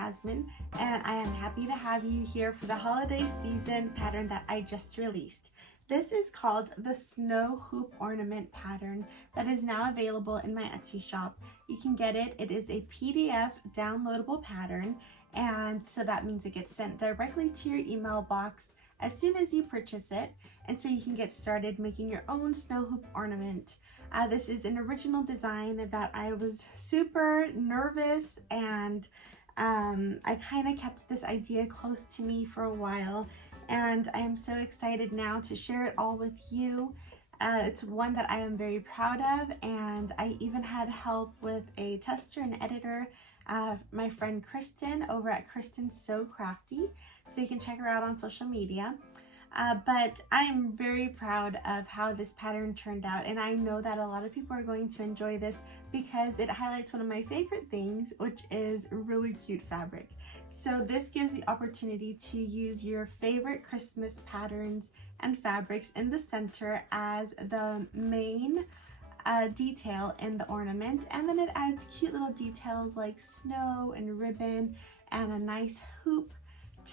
Jasmine, and I am happy to have you here for the holiday season pattern that I just released. This is called the Snow Hoop Ornament pattern that is now available in my Etsy shop. You can get it. It is a PDF downloadable pattern, and so that means it gets sent directly to your email box as soon as you purchase it, and so you can get started making your own snow hoop ornament. This is an original design that I was super nervous, and I kind of kept this idea close to me for a while, and I am so excited now to share it all with you. It's one that I am very proud of, and I even had help with a tester and editor, my friend Kristen over at Kristen's So Crafty, so you can check her out on social media. But I am very proud of how this pattern turned out, and I know that a lot of people are going to enjoy this because it highlights one of my favorite things, which is really cute fabric. So this gives the opportunity to use your favorite Christmas patterns and fabrics in the center as the main detail in the ornament, and then it adds cute little details like snow and ribbon and a nice hoop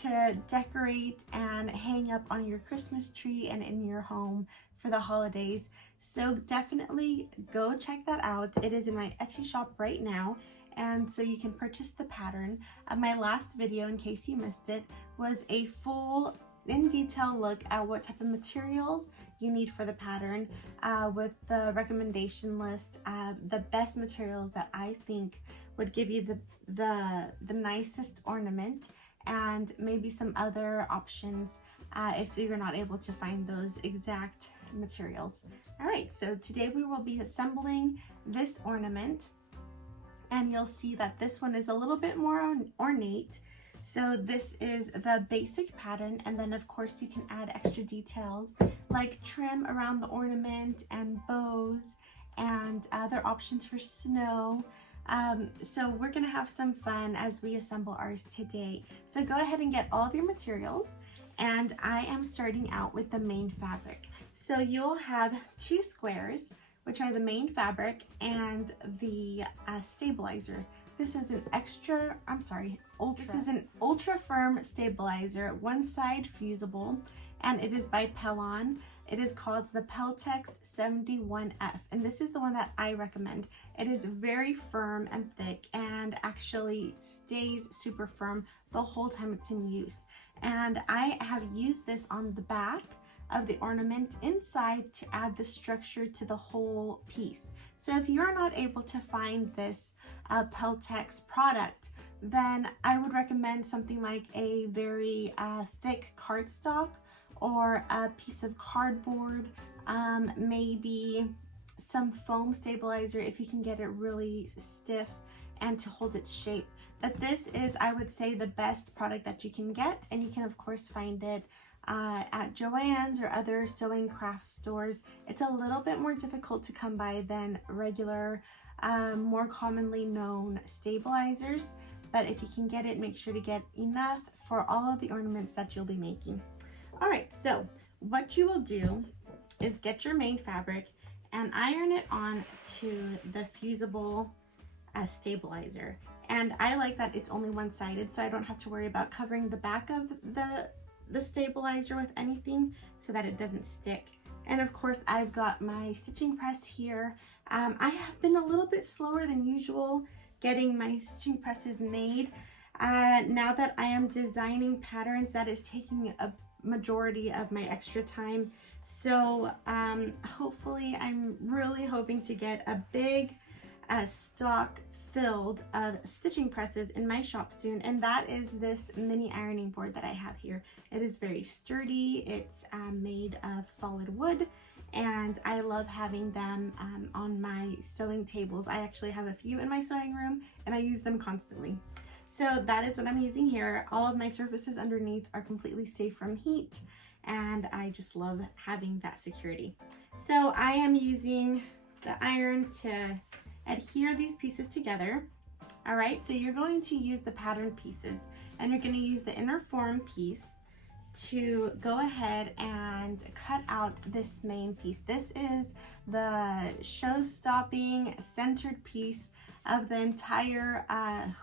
to decorate and hang up on your Christmas tree and in your home for the holidays. So definitely go check that out. It is in my Etsy shop right now, and so you can purchase the pattern. My last video, in case you missed it, was a full in detail look at what type of materials you need for the pattern, with the recommendation list, the best materials that I think would give you the nicest ornament, and maybe some other options if you're not able to find those exact materials. All right, so today we will be assembling this ornament, and you'll see that this one is a little bit more ornate. So this is the basic pattern, and then of course you can add extra details like trim around the ornament and bows and other options for snow. So we're gonna have some fun as we assemble ours today. So go ahead and get all of your materials, and I am starting out with the main fabric. So you'll have 2 squares, which are the main fabric and the stabilizer. This is an ultra firm stabilizer, one side fusible, and it is by Pellon. It is called the Peltex 71F, and this is the one that I recommend. It is very firm and thick, and actually stays super firm the whole time it's in use. And I have used this on the back of the ornament inside to add the structure to the whole piece. So if you're not able to find this Peltex product, then I would recommend something like a very thick cardstock, or a piece of cardboard, maybe some foam stabilizer if you can get it really stiff and to hold its shape. But this is, I would say, the best product that you can get, and you can of course find it at Joann's or other sewing craft stores. It's a little bit more difficult to come by than regular, more commonly known stabilizers, but if you can get it, make sure to get enough for all of the ornaments that you'll be making. All right, so what you will do is get your main fabric and iron it on to the fusible stabilizer. And I like that it's only one-sided, so I don't have to worry about covering the back of the stabilizer with anything so that it doesn't stick. And of course, I've got my stitching press here. I have been a little bit slower than usual getting my stitching presses made. Now that I am designing patterns, that is taking a majority of my extra time. So hopefully, I'm really hoping to get a big stock filled of stitching presses in my shop soon, and that is this mini ironing board that I have here. It is very sturdy. It's made of solid wood, and I love having them on my sewing tables. I actually have a few in my sewing room, and I use them constantly. So that is what I'm using here. All of my surfaces underneath are completely safe from heat, and I just love having that security. So I am using the iron to adhere these pieces together. All right, so you're going to use the pattern pieces, and you're going to use the inner form piece to go ahead and cut out this main piece. This is the show-stopping centered piece of the entire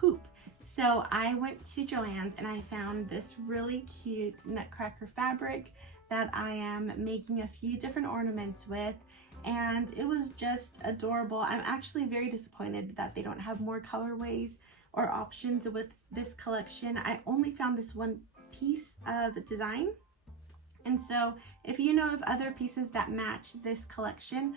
hoop. So I went to Joann's and I found this really cute nutcracker fabric that I am making a few different ornaments with, and it was just adorable. I'm actually very disappointed that they don't have more colorways or options with this collection. I only found this one piece of design, and so if you know of other pieces that match this collection,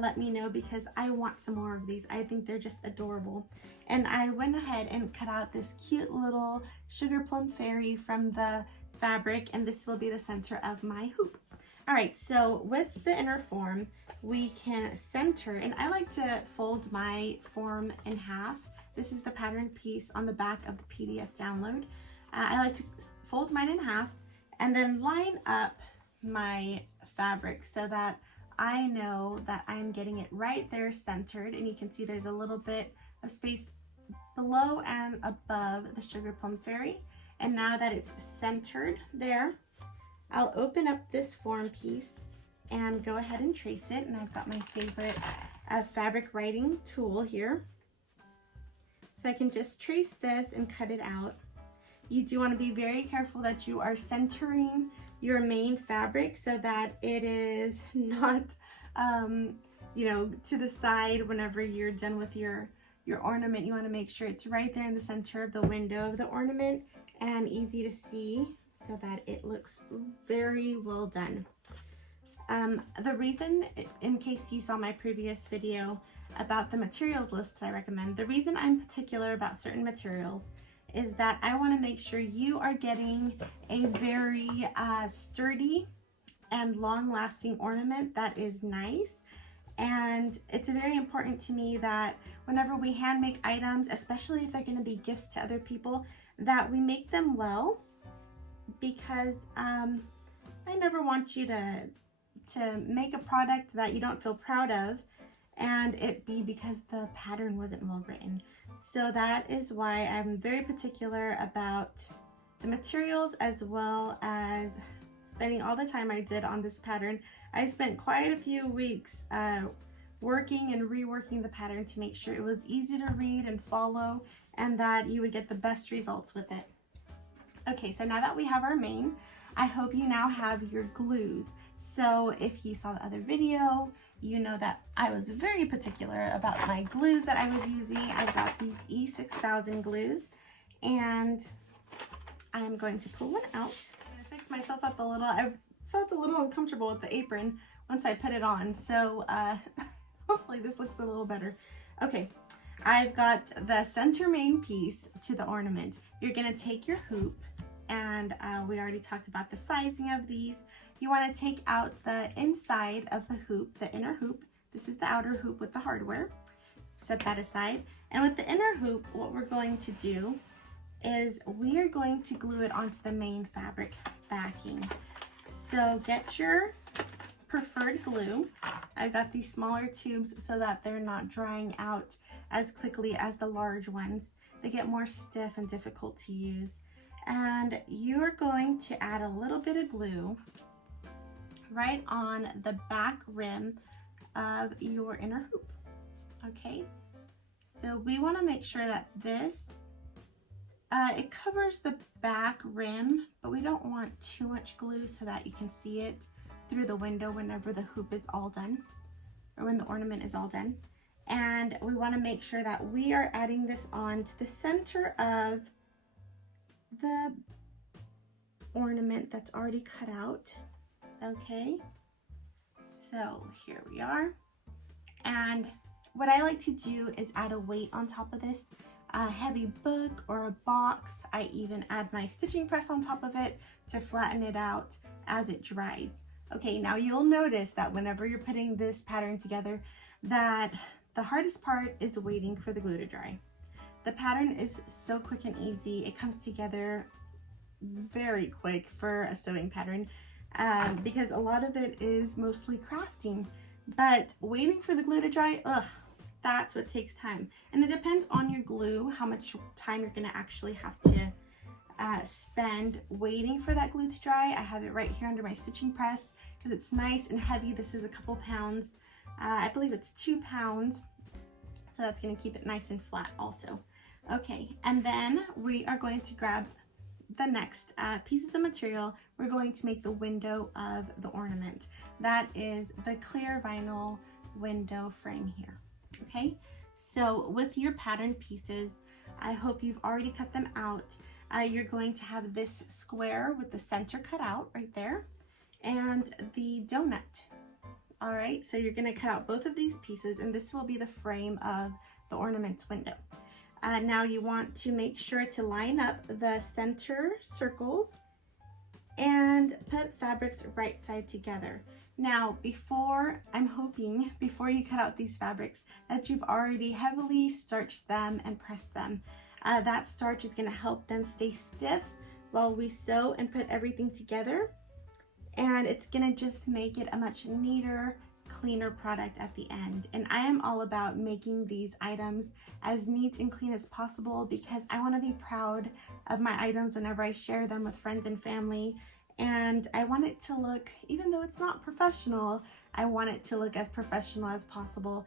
let me know, because I want some more of these. I think they're just adorable. And I went ahead and cut out this cute little sugar plum fairy from the fabric, and this will be the center of my hoop. All right, so with the inner form, we can center, and I like to fold my form in half. This is the pattern piece on the back of the PDF download. I like to fold mine in half and then line up my fabric so that I know that I'm getting it right there centered, and you can see there's a little bit of space below and above the sugar plum fairy. And now that it's centered there, I'll open up this form piece and go ahead and trace it. And I've got my favorite fabric writing tool here. So I can just trace this and cut it out. You do want to be very careful that you are centering your main fabric so that it is not, you know, to the side whenever you're done with your ornament. You want to make sure it's right there in the center of the window of the ornament and easy to see so that it looks very well done. The reason, in case you saw my previous video about the materials lists I recommend, the reason I'm particular about certain materials is that I want to make sure you are getting a very sturdy and long-lasting ornament that is nice. And it's very important to me that whenever we hand make items, especially if they're going to be gifts to other people, that we make them well, because I never want you to make a product that you don't feel proud of and it be because the pattern wasn't well written. So that is why I'm very particular about the materials, as well as spending all the time I did on this pattern. I spent quite a few weeks working and reworking the pattern to make sure it was easy to read and follow, and that you would get the best results with it. Okay, so now that we have our main, I hope you now have your glues. So if you saw the other video, you know that I was very particular about my glues that I was using. I've got these E6000 glues, and I'm going to pull one out. I'm going to fix myself up a little. I felt a little uncomfortable with the apron once I put it on, so hopefully this looks a little better. Okay, I've got the center main piece to the ornament. You're going to take your hoop, and we already talked about the sizing of these. You want to take out the inside of the hoop, the inner hoop. This is the outer hoop with the hardware. Set that aside. And with the inner hoop, what we're going to do is we are going to glue it onto the main fabric backing. So get your preferred glue. I've got these smaller tubes so that they're not drying out as quickly as the large ones. They get more stiff and difficult to use. And you're going to add a little bit of glue right on the back rim of your inner hoop. Okay, so we want to make sure that this it covers the back rim, but we don't want too much glue so that you can see it through the window whenever the hoop is all done, or when the ornament is all done. And we want to make sure that we are adding this on to the center of the ornament that's already cut out. Okay, so here we are. And what I like to do is add a weight on top of this, a heavy book or a box. I even add my stitching press on top of it to flatten it out as it dries. Okay, now you'll notice that whenever you're putting this pattern together, that the hardest part is waiting for the glue to dry. The pattern is so quick and easy. It comes together very quick for a sewing pattern. Because a lot of it is mostly crafting, but waiting for the glue to dry, that's what takes time. And it depends on your glue, how much time you're gonna actually have to spend waiting for that glue to dry. I have it right here under my stitching press because it's nice and heavy. This is a couple pounds. I believe it's 2 pounds. So that's gonna keep it nice and flat also. Okay, and then we are going to grab the next pieces of material. We're going to make the window of the ornament. That is the clear vinyl window frame here. Okay, so with your pattern pieces, I hope you've already cut them out. You're going to have this square with the center cut out right there and the donut. All right, so you're going to cut out both of these pieces, and this will be the frame of the ornament's window. Now you want to make sure to line up the center circles and put fabrics right side together. Now, I'm hoping before you cut out these fabrics that you've already heavily starched them and pressed them. That starch is going to help them stay stiff while we sew and put everything together. And it's going to just make it a much neater, cleaner product at the end. And I am all about making these items as neat and clean as possible because I want to be proud of my items whenever I share them with friends and family. And I want it to look, even though it's not professional, I want it to look as professional as possible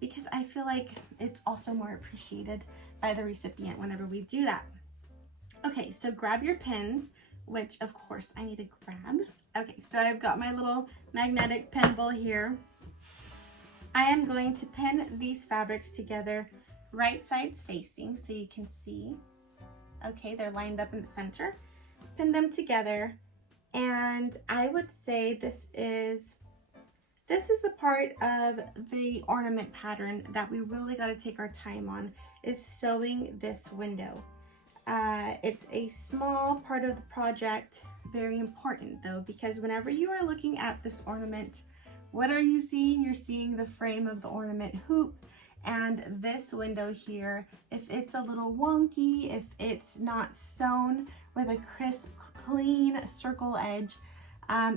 because I feel like it's also more appreciated by the recipient whenever we do that. Okay, so grab your pins, which of course I need to grab. Okay, so I've got my little magnetic pin bowl here. I am going to pin these fabrics together right sides facing so you can see. Okay, they're lined up in the center. Pin them together, and I would say this is the part of the ornament pattern that we really got to take our time on, is sewing this window. It's a small part of the project, very important though, because whenever you are looking at this ornament, what are you seeing? You're seeing the frame of the ornament hoop and this window here. If it's a little wonky, if it's not sewn with a crisp, clean circle edge,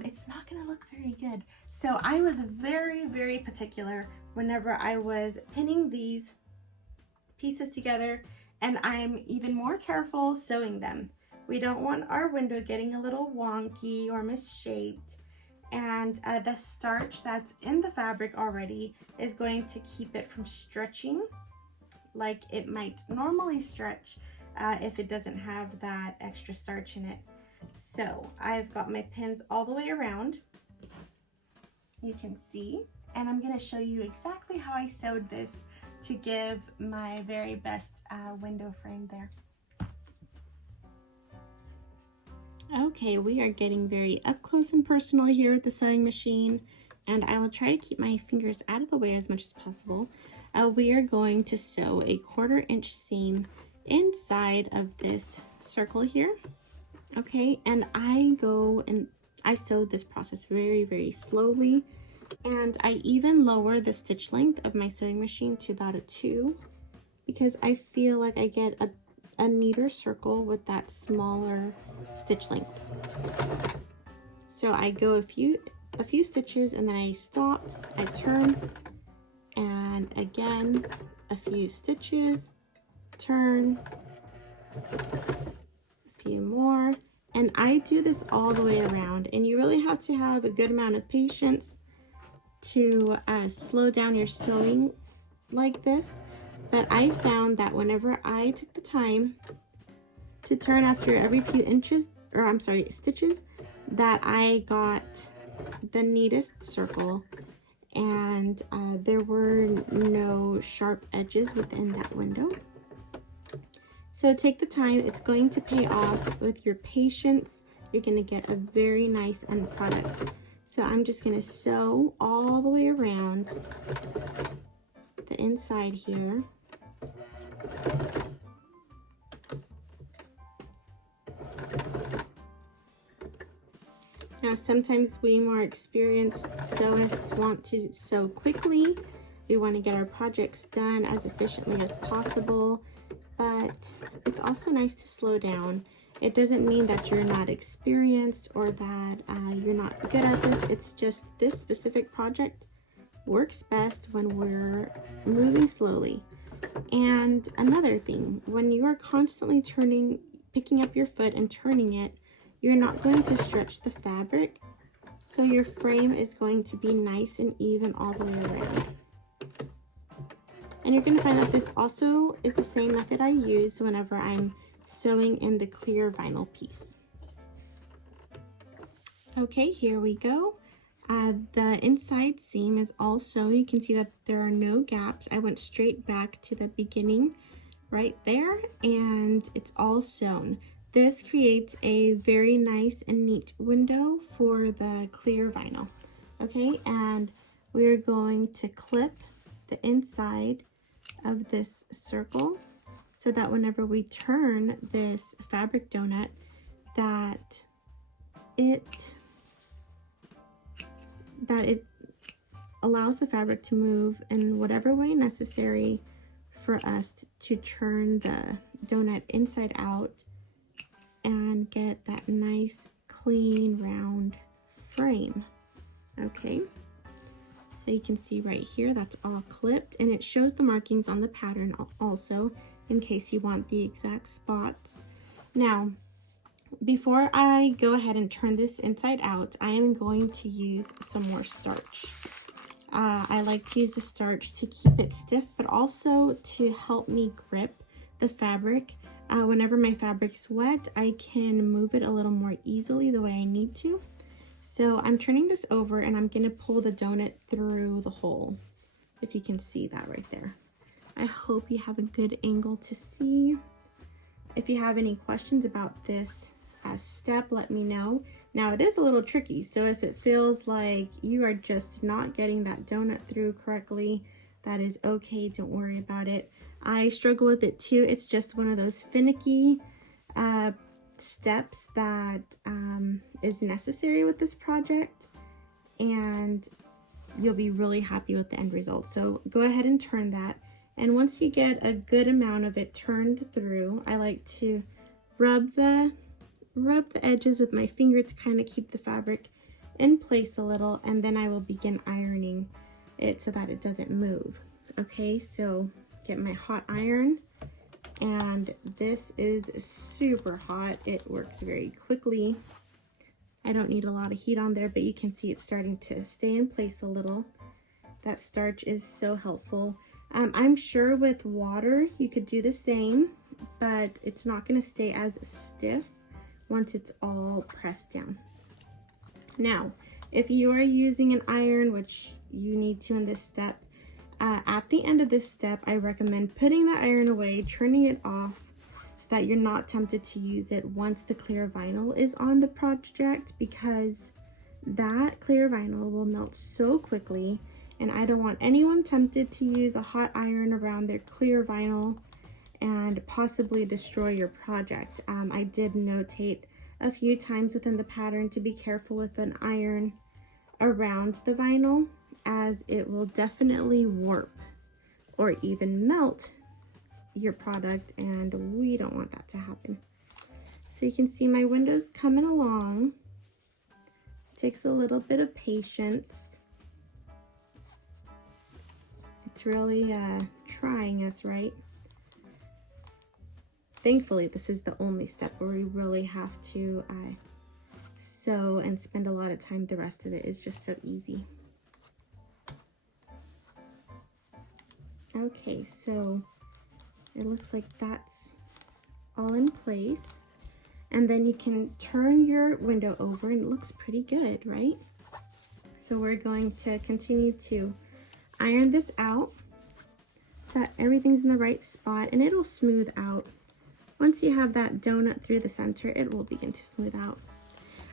it's not gonna look very good. So I was very, very particular whenever I was pinning these pieces together, and I'm even more careful sewing them. We don't want our window getting a little wonky or misshaped, and the starch that's in the fabric already is going to keep it from stretching like it might normally stretch if it doesn't have that extra starch in it. So I've got my pins all the way around, you can see, and I'm going to show you exactly how I sewed this to give my very best window frame there. Okay, we are getting very up close and personal here with the sewing machine, and I will try to keep my fingers out of the way as much as possible. We are going to sew a 1/4 inch seam inside of this circle here. Okay, and I sew this process very, very slowly, and I even lower the stitch length of my sewing machine to about a 2 because I feel like I get a neater circle with that smaller stitch length. So I go a few stitches and then I stop, I turn, and again a few stitches, turn, a few more, and I do this all the way around. And you really have to have a good amount of patience to slow down your sewing like this. But I found that whenever I took the time to turn after every few stitches, that I got the neatest circle, and there were no sharp edges within that window. So take the time, it's going to pay off. With your patience, you're going to get a very nice end product. So I'm just going to sew all the way around the inside here. Now sometimes we more experienced sewists want to sew quickly. We want to get our projects done as efficiently as possible, but it's also nice to slow down. It doesn't mean that you're not experienced or that you're not good at this. It's just this specific project works best when we're moving slowly. And another thing, when you are constantly picking up your foot and turning it, you're not going to stretch the fabric, so your frame is going to be nice and even all the way around. And you're going to find that this also is the same method I use whenever I'm sewing in the clear vinyl piece. Okay, here we go. The inside seam is all sewn. You can see that there are no gaps. I went straight back to the beginning right there, and it's all sewn. This creates a very nice and neat window for the clear vinyl. Okay, and we're going to clip the inside of this circle so that whenever we turn this fabric donut, that it allows the fabric to move in whatever way necessary for us to turn the donut inside out and get that nice clean round frame. Okay, so you can see right here that's all clipped, and it shows the markings on the pattern also in case you want the exact spots. Now, before I go ahead and turn this inside out, I am going to use some more starch. I like to use the starch to keep it stiff, but also to help me grip the fabric. Whenever my fabric's wet, I can move it a little more easily the way I need to. So I'm turning this over and I'm going to pull the donut through the hole, if you can see that right there. I hope you have a good angle to see. If you have any questions about this step, let me know. Now it is a little tricky, so if it feels like you are just not getting that donut through correctly, that is okay, don't worry about it. I struggle with it too. It's just one of those finicky steps that is necessary with this project, and you'll be really happy with the end result. So go ahead and turn that, and once you get a good amount of it turned through, I like to rub the edges with my finger to kind of keep the fabric in place a little, and then I will begin ironing it so that it doesn't move. Okay, so get my hot iron, and this is super hot. It works very quickly. I don't need a lot of heat on there, but you can see it's starting to stay in place a little. That starch is so helpful. I'm sure with water you could do the same, but it's not going to stay as stiff once it's all pressed down. Now, if you are using an iron, which you need to in this step, at the end of this step, I recommend putting the iron away, turning it off so that you're not tempted to use it once the clear vinyl is on the project, because that clear vinyl will melt so quickly, and I don't want anyone tempted to use a hot iron around their clear vinyl and possibly destroy your project. I did notate a few times within the pattern to be careful with an iron around the vinyl, as it will definitely warp or even melt your product, and we don't want that to happen. So you can see my window's coming along. It takes a little bit of patience. It's really trying us, right? Thankfully, this is the only step where we really have to sew and spend a lot of time. The rest of it is just so easy. Okay, so it looks like that's all in place. And then you can turn your window over and it looks pretty good, right? So we're going to continue to iron this out so that everything's in the right spot, and it'll smooth out. Once you have that donut through the center, it will begin to smooth out.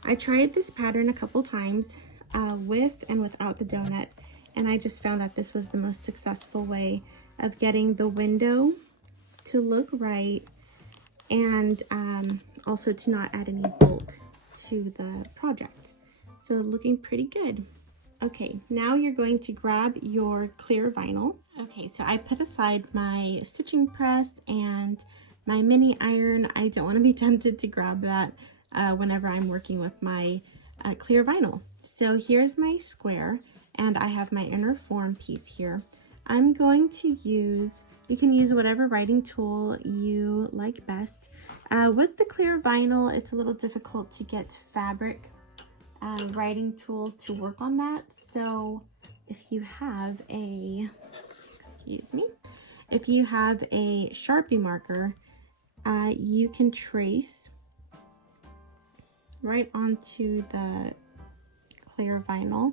I tried this pattern a couple times with and without the donut, and I just found that this was the most successful way of getting the window to look right, and also to not add any bulk to the project. So looking pretty good. Okay, now you're going to grab your clear vinyl. Okay, so I put aside my stitching press and my mini iron. I don't want to be tempted to grab that whenever I'm working with my clear vinyl. So here's my square, and I have my inner form piece here. I'm going to use, you can use whatever writing tool you like best. With the clear vinyl, it's a little difficult to get fabric writing tools to work on that. So if you have a, excuse me, if you have a Sharpie marker, you can trace right onto the clear vinyl.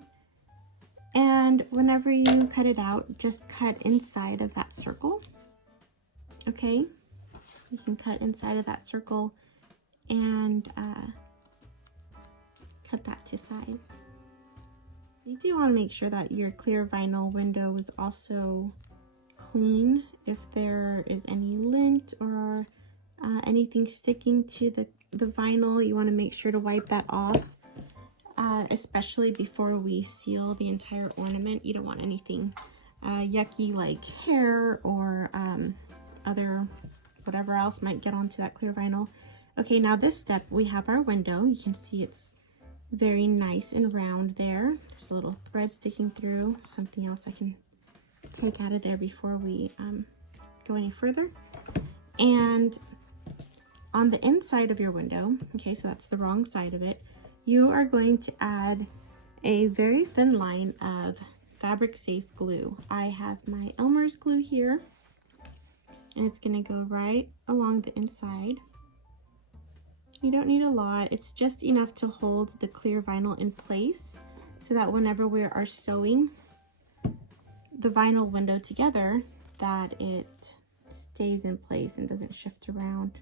And whenever you cut it out, just cut inside of that circle. Okay, you can cut inside of that circle and cut that to size. You do want to make sure that your clear vinyl window is also clean. If there is any lint or anything sticking to the vinyl, you want to make sure to wipe that off, especially before we seal the entire ornament. You don't want anything yucky like hair or other whatever else might get onto that clear vinyl. Okay, now this step, we have our window. You can see it's very nice and round there. There's a little thread sticking through. Something else I can take out of there before we go any further. And on the inside of your window, okay, so that's the wrong side of it, you are going to add a very thin line of fabric safe glue. I have my Elmer's glue here, and it's going to go right along the inside. You don't need a lot. It's just enough to hold the clear vinyl in place so that whenever we are sewing the vinyl window together, that it stays in place and doesn't shift around.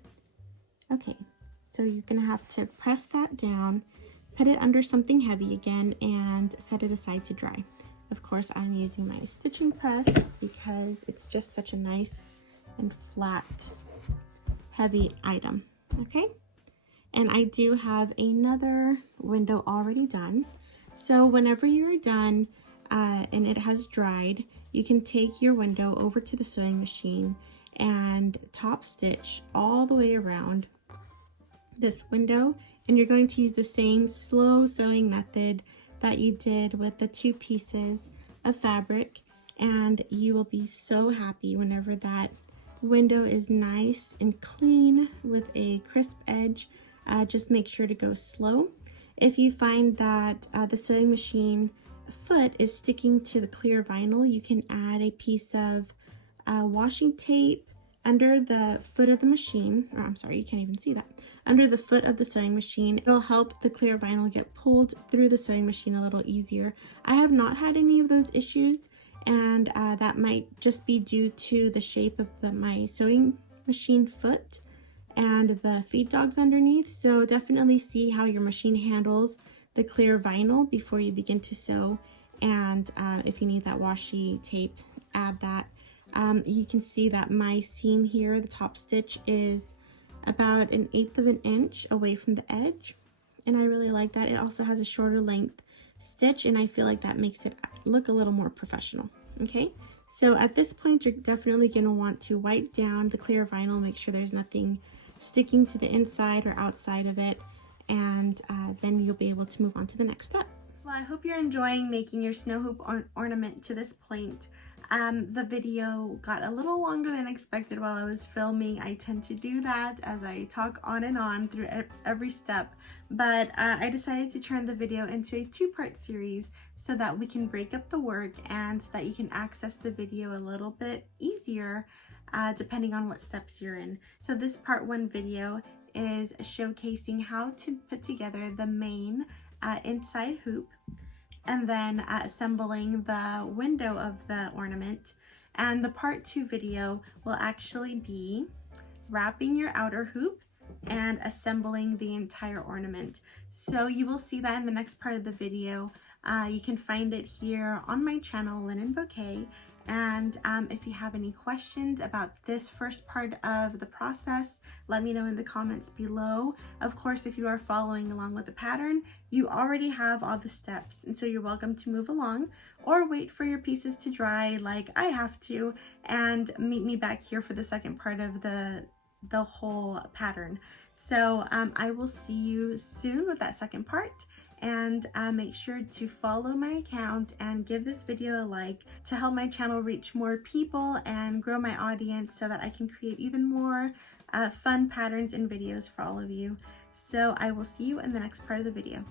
Okay, so you're gonna have to press that down, put it under something heavy again, and set it aside to dry. Of course, I'm using my stitching press because it's just such a nice and flat, heavy item, okay? And I do have another window already done. So whenever you're done and it has dried, you can take your window over to the sewing machine and top stitch all the way around this window. And you're going to use the same slow sewing method that you did with the 2 pieces of fabric. And you will be so happy whenever that window is nice and clean with a crisp edge. Just make sure to go slow. If you find that the sewing machine foot is sticking to the clear vinyl, you can add a piece of washing tape under the foot of the machine, or I'm sorry, you can't even see that, under the foot of the sewing machine. It'll help the clear vinyl get pulled through the sewing machine a little easier. I have not had any of those issues, and that might just be due to the shape of my sewing machine foot and the feed dogs underneath. So definitely see how your machine handles the clear vinyl before you begin to sew. And if you need that washi tape, add that. You can see that my seam here, the top stitch, is about 1/8 of an inch away from the edge. And I really like that. It also has a shorter length stitch, and I feel like that makes it look a little more professional. Okay, so at this point, you're definitely going to want to wipe down the clear vinyl, make sure there's nothing sticking to the inside or outside of it, and then you'll be able to move on to the next step. Well, I hope you're enjoying making your snow hoop ornament to this point. The video got a little longer than expected while I was filming. I tend to do that as I talk on and on through every step, but I decided to turn the video into a 2-part series so that we can break up the work and so that you can access the video a little bit easier depending on what steps you're in. So this part 1 video is showcasing how to put together the main inside hoop, and then assembling the window of the ornament. And the part 2 video will actually be wrapping your outer hoop and assembling the entire ornament. So you will see that in the next part of the video. You can find it here on my channel, Linen Bouquet. And if you have any questions about this first part of the process, let me know in the comments below. Of course, if you are following along with the pattern, you already have all the steps, and so you're welcome to move along or wait for your pieces to dry like I have to, and meet me back here for the second part of the whole pattern. So I will see you soon with that second part. And make sure to follow my account and give this video a like to help my channel reach more people and grow my audience so that I can create even more fun patterns and videos for all of you. So I will see you in the next part of the video.